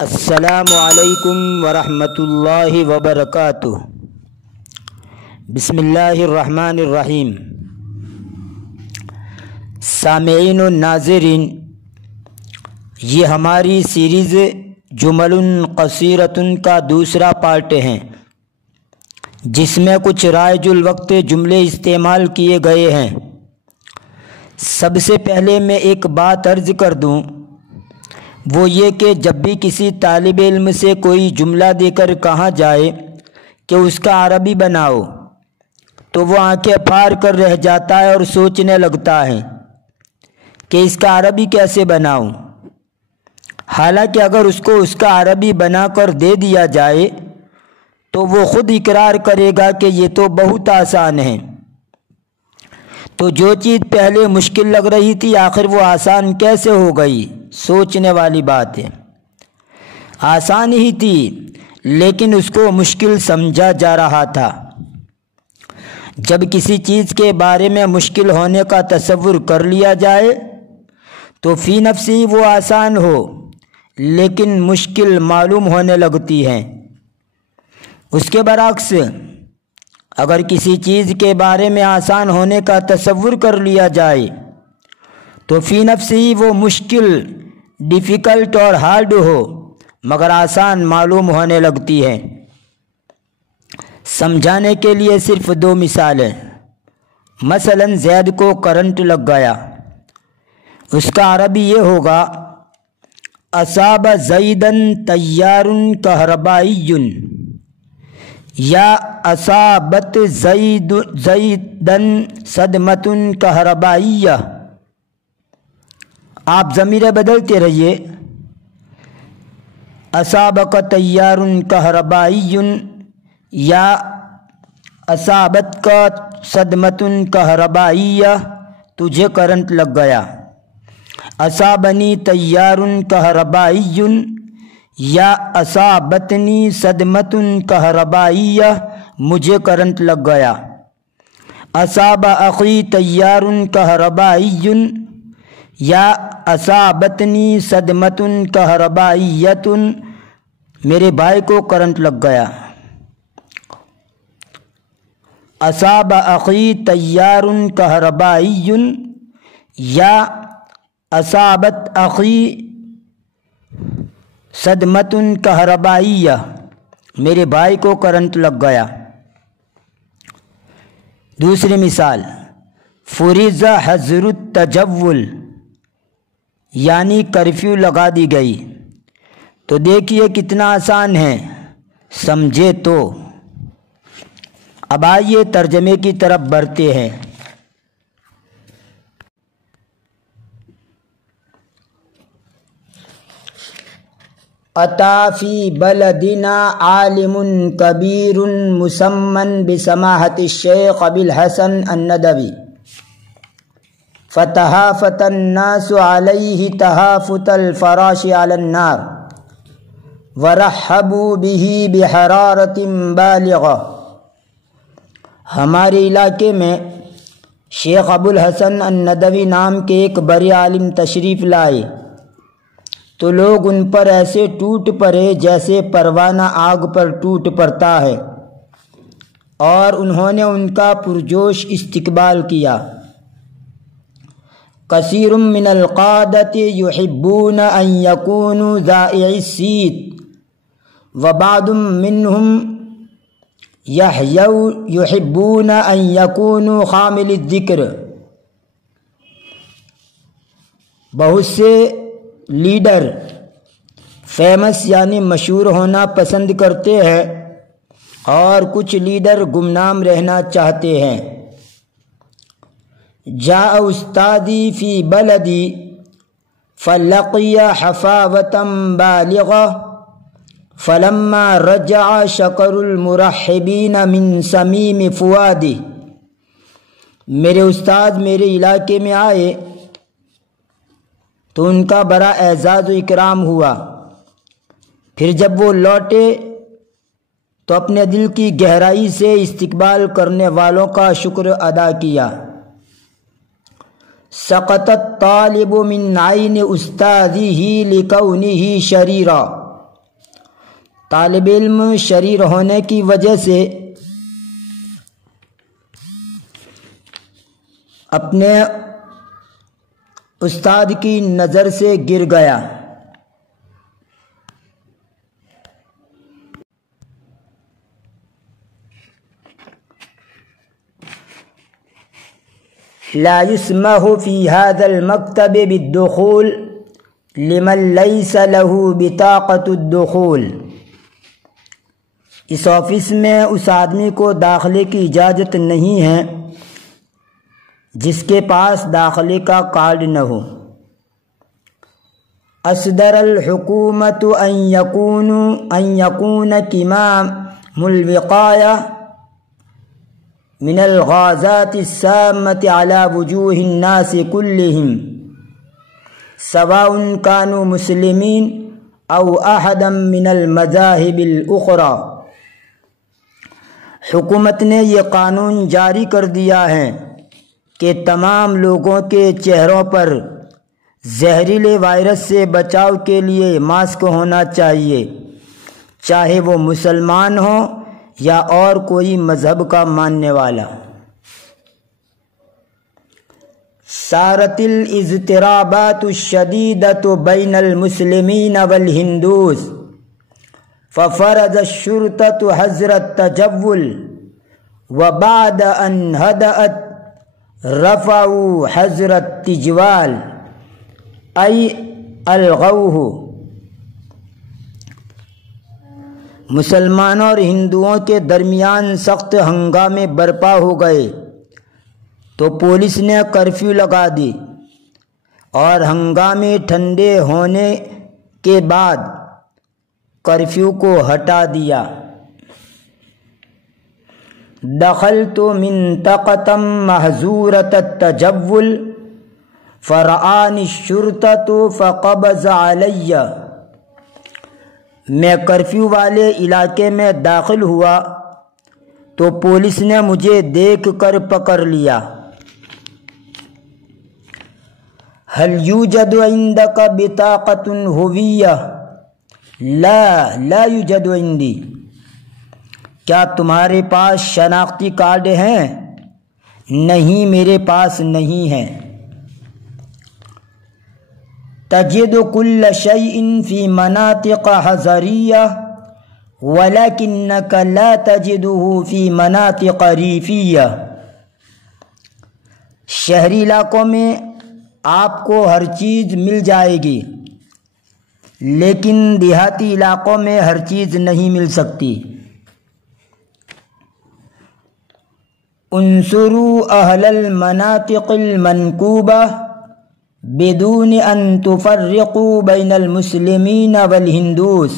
السلام علیکم ورحمۃ اللہ وبرکاتہ۔ بسم اللہ الرحمن الرحیم۔ سامعین و ناظرین، یہ ہماری سیریز جمل قصیرۃ کا دوسرا پارٹ ہے، جس میں کچھ رائج الوقت جملے استعمال کیے گئے ہیں۔ سب سے پہلے میں ایک بات عرض کر دوں، وہ یہ کہ جب بھی کسی طالب علم سے کوئی جملہ دے کر کہا جائے کہ اس کا عربی بناؤ، تو وہ آنکھیں پھاڑ کر رہ جاتا ہے اور سوچنے لگتا ہے کہ اس کا عربی کیسے بناؤں۔ حالانکہ اگر اس کو اس کا عربی بنا کر دے دیا جائے تو وہ خود اقرار کرے گا کہ یہ تو بہت آسان ہے۔ تو جو چیز پہلے مشکل لگ رہی تھی، آخر وہ آسان کیسے ہو گئی؟ سوچنے والی بات ہے۔ آسان ہی تھی، لیکن اس کو مشکل سمجھا جا رہا تھا۔ جب کسی چیز کے بارے میں مشکل ہونے کا تصور کر لیا جائے تو فی نفسی وہ آسان ہو، لیکن مشکل معلوم ہونے لگتی ہے۔ اس کے برعکس، اگر کسی چیز کے بارے میں آسان ہونے کا تصور کر لیا جائے تو فی نفسی وہ مشکل، ڈیفیکلٹ اور ہارڈ ہو، مگر آسان معلوم ہونے لگتی ہے۔ سمجھانے کے لیے صرف دو مثالیں۔ مثلا زید کو کرنٹ لگ گیا، اس کا عربی یہ ہوگا اصاب زیدن تیار کہربائی، یا اصابت زیدن صدمۃ کہربائیہ۔ آپ ضمیر بدلتے رہیے، اصابک تیار کہربائی یا اصابت کا صدمۃ کہربائیہ، تجھے کرنٹ لگ گیا۔ اصابنی تیار کہربائی یا اصابتنی صدمۃ کہربائیہ، مجھے کرنٹ لگ گیا۔ اصاب اخی تیار کہربائی یا اصابتنی صدمۃ کہربائیۃ، میرے بھائی کو کرنٹ لگ گیا۔ اصاب اخی تیار کہربائی یا اصابت اخی صدمۃ کہربائیہ، میرے بھائی کو کرنٹ لگ گیا۔ دوسری مثال، فرض حظر التجول، یعنی کرفیو لگا دی گئی۔ تو دیکھیے کتنا آسان ہے، سمجھے تو۔ اب آئیے ترجمے کی طرف بڑھتے ہیں۔ اتی فی بلدنا عالم کبیر مسمى بسماحة الشیخ ابی الحسن الندوی، فتہافت الناس علیہ تہافت الفراش علی النار، ورحبوا به بحرارۃ بالغہ۔ ہمارے علاقے میں شیخ ابو الحسن الندوی نام کے ایک بڑے عالم تشریف لائے تو لوگ ان پر ایسے ٹوٹ پڑے جیسے پروانہ آگ پر ٹوٹ پڑتا ہے، اور انہوں نے ان کا پرجوش استقبال کیا۔ کثیر من القادۃ یحبون ان یکونوا ذائعی الصیت، وبعض منہم یحبون ان یکونوا حامل الذکر۔ بہت سے لیڈر فیمس یعنی مشہور ہونا پسند کرتے ہیں، اور کچھ لیڈر گمنام رہنا چاہتے ہیں۔ جاء استادی فی بلدی فلقی حفاوۃ بالغہ، فلما رجع شکر المرحبین من صمیم فؤادہ۔ میرے استاد میرے علاقے میں آئے تو ان کا بڑا اعزاز و اکرام ہوا، پھر جب وہ لوٹے تو اپنے دل کی گہرائی سے استقبال کرنے والوں کا شکر ادا کیا۔ سقط الطالب من عین استاذہ لکونہ شریرا، طالب علم شریر ہونے کی وجہ سے اپنے استاد کی نظر سے گر گیا۔ لا يسمح في هذا المكتب بالدخول لمن ليس له بطاقة الدخول۔ اس آفس میں اس آدمی کو داخلے کی اجازت نہیں ہے جس کے پاس داخلے کا کارڈ نہ ہو۔ اصدر الحکومت ان یکون کمام الوقایہ من الغازات السامة على وجوه الناس كلهم سواء كانوا مسلمين أو أحدا من المذاهب الأخرى۔ حکومت نے یہ قانون جاری کر دیا ہے کہ تمام لوگوں کے چہروں پر زہریلے وائرس سے بچاؤ کے لیے ماسک ہونا چاہیے، چاہے وہ مسلمان ہوں یا اور کوئی مذہب کا ماننے والا۔ صارت الاضطرابات الشدیدۃ بین المسلمین والہندوس ففرض الشرطۃ حظر التجول وبعد ان ہدأت رفعوا حظر التجوال ای الغوہ۔ مسلمانوں اور ہندوؤں کے درمیان سخت ہنگامے برپا ہو گئے تو پولیس نے کرفیو لگا دی اور ہنگامے ٹھنڈے ہونے کے بعد کرفیو کو ہٹا دیا۔ دخلت منطقة محظورة التجول فرآنی الشرطة فقبض علی۔ میں کرفیو والے علاقے میں داخل ہوا تو پولیس نے مجھے دیکھ کر پکڑ لیا۔ هل يوجد عندك بطاقة هوية؟ لا يوجد عندي۔ کیا تمہارے پاس شناختی کارڈ ہیں؟ نہیں، میرے پاس نہیں ہے۔ تجد كل شيء في مناطق حضرية ولكنك لا تجده في مناطق ريفية۔ شہری علاقوں میں آپ کو ہر چیز مل جائے گی لیکن دیہاتی علاقوں میں ہر چیز نہیں مل سکتی۔ انصروا اہل المناطق المنکوبہ بدون ان تفرقوا بین المسلمین والہندوس۔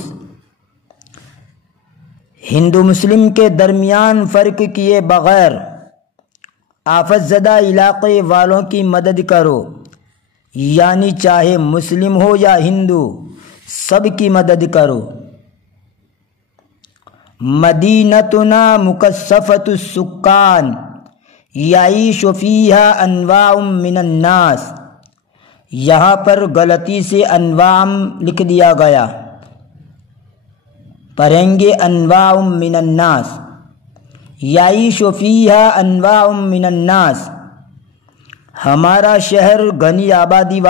ہندو مسلم کے درمیان فرق کیے بغیر آفت زدہ علاقے والوں کی مدد کرو، یعنی چاہے مسلم ہو یا ہندو، سب کی مدد کرو۔ مدینتنا مکثفۃ السکان یعیش فیہا انواع من الناس۔ یہاں پر غلطی سے انواع لکھ دیا گیا، پڑھیں گے انواع من الناس۔ یعیش فیہا انواع من الناس۔ ہمارا شہر گھنی آبادی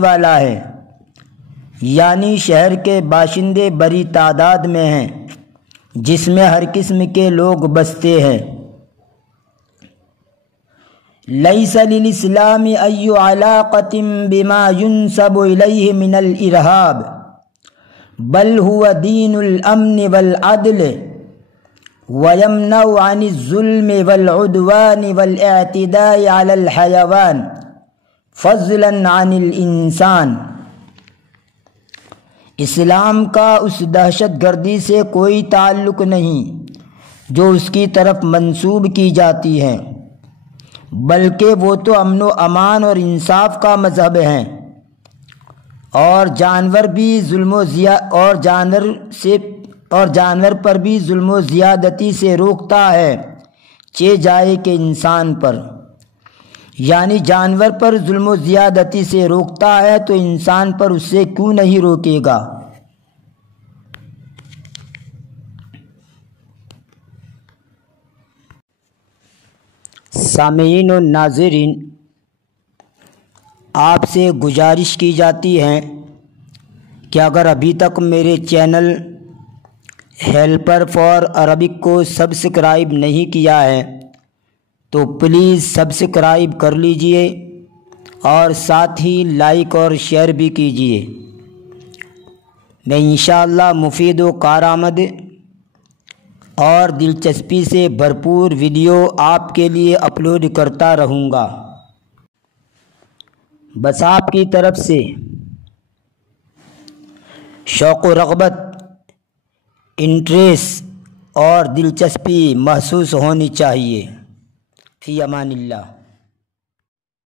والا ہے، یعنی شہر کے باشندے بڑی تعداد میں ہیں جس میں ہر قسم کے لوگ بستے ہیں۔ لیس للاسلام ای علاقۃ بما ينسب الیہ من الارہاب بل هو دین الامن والعدل ويمنع عن الظلم والعدوان والاعتداء على الحيوان فضلا عن الانسان۔ اسلام کا اس دہشت گردی سے کوئی تعلق نہیں جو اس کی طرف منسوب کی جاتی ہے، بلکہ وہ تو امن و امان اور انصاف کا مذہب ہیں، اور جانور پر بھی ظلم و زیادتی سے روکتا ہے، چہ جائے کہ انسان پر۔ یعنی جانور پر ظلم و زیادتی سے روکتا ہے تو انسان پر اس سے کیوں نہیں روکے گا؟ سامعین و ناظرین، آپ سے گزارش کی جاتی ہے کہ اگر ابھی تک میرے چینل ہیلپر فار عربک کو سبسکرائب نہیں کیا ہے تو پلیز سبسکرائب کر لیجئے اور ساتھ ہی لائک اور شیئر بھی کیجئے۔ میں انشاءاللہ مفید و کارآمد اور دلچسپی سے بھرپور ویڈیو آپ کے لیے اپلوڈ کرتا رہوں گا۔ بس آپ کی طرف سے شوق و رغبت، انٹریسٹ اور دلچسپی محسوس ہونی چاہیے۔ فی امان اللہ۔